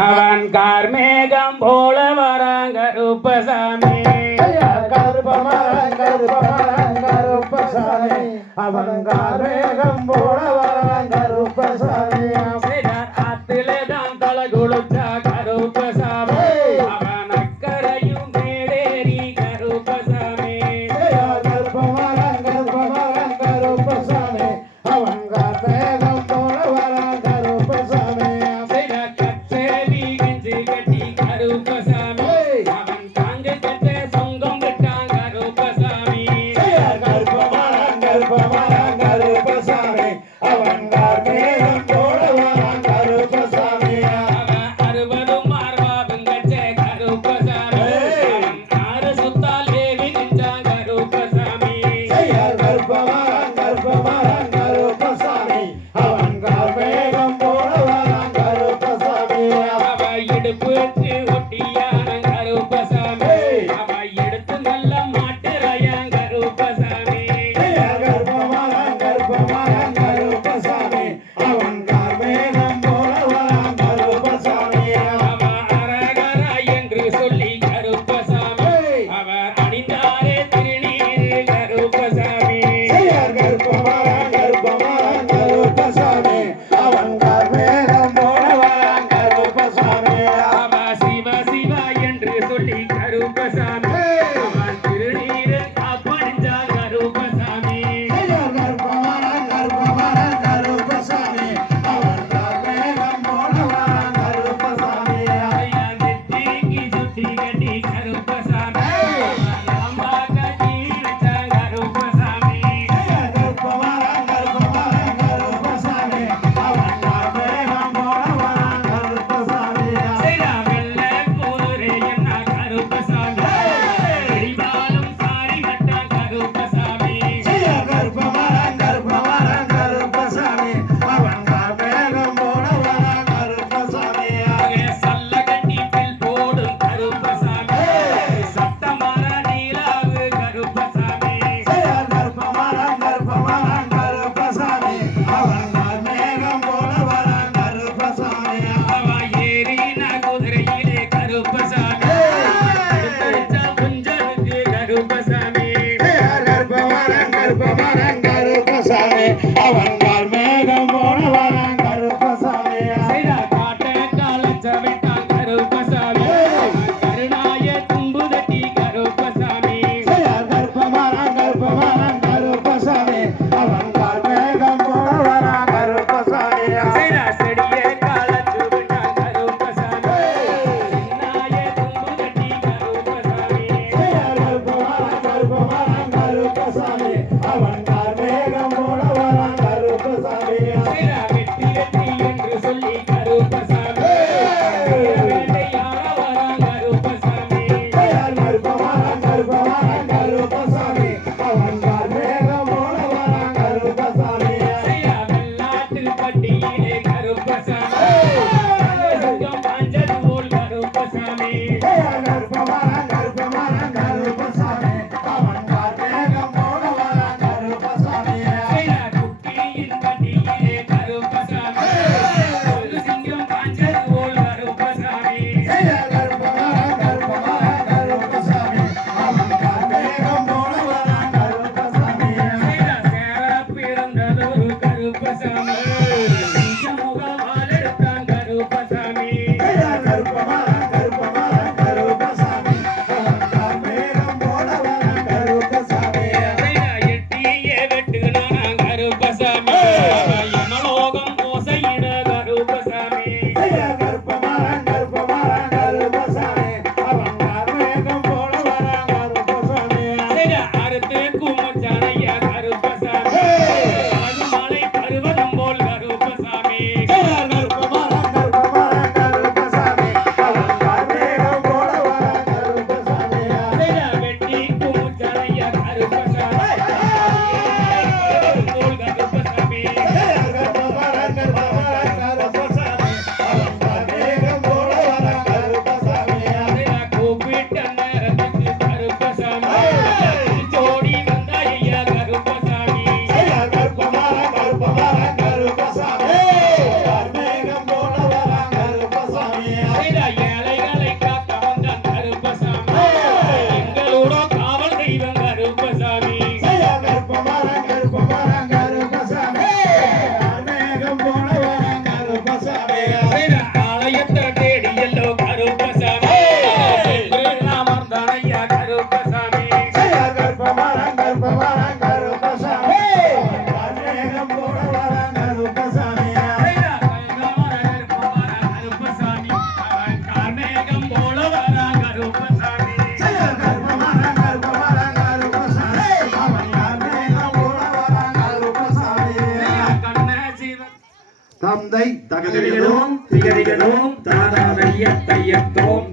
அவன் கார்மேகம் போல வராங்க ரூபசாமி ஐயா கருப்பமரம் கருப்பசாமி. அவன் கார்மே அவன் pasa தந்தை தகதிகளும் திகதிகளும் தாதா தையத்தோம்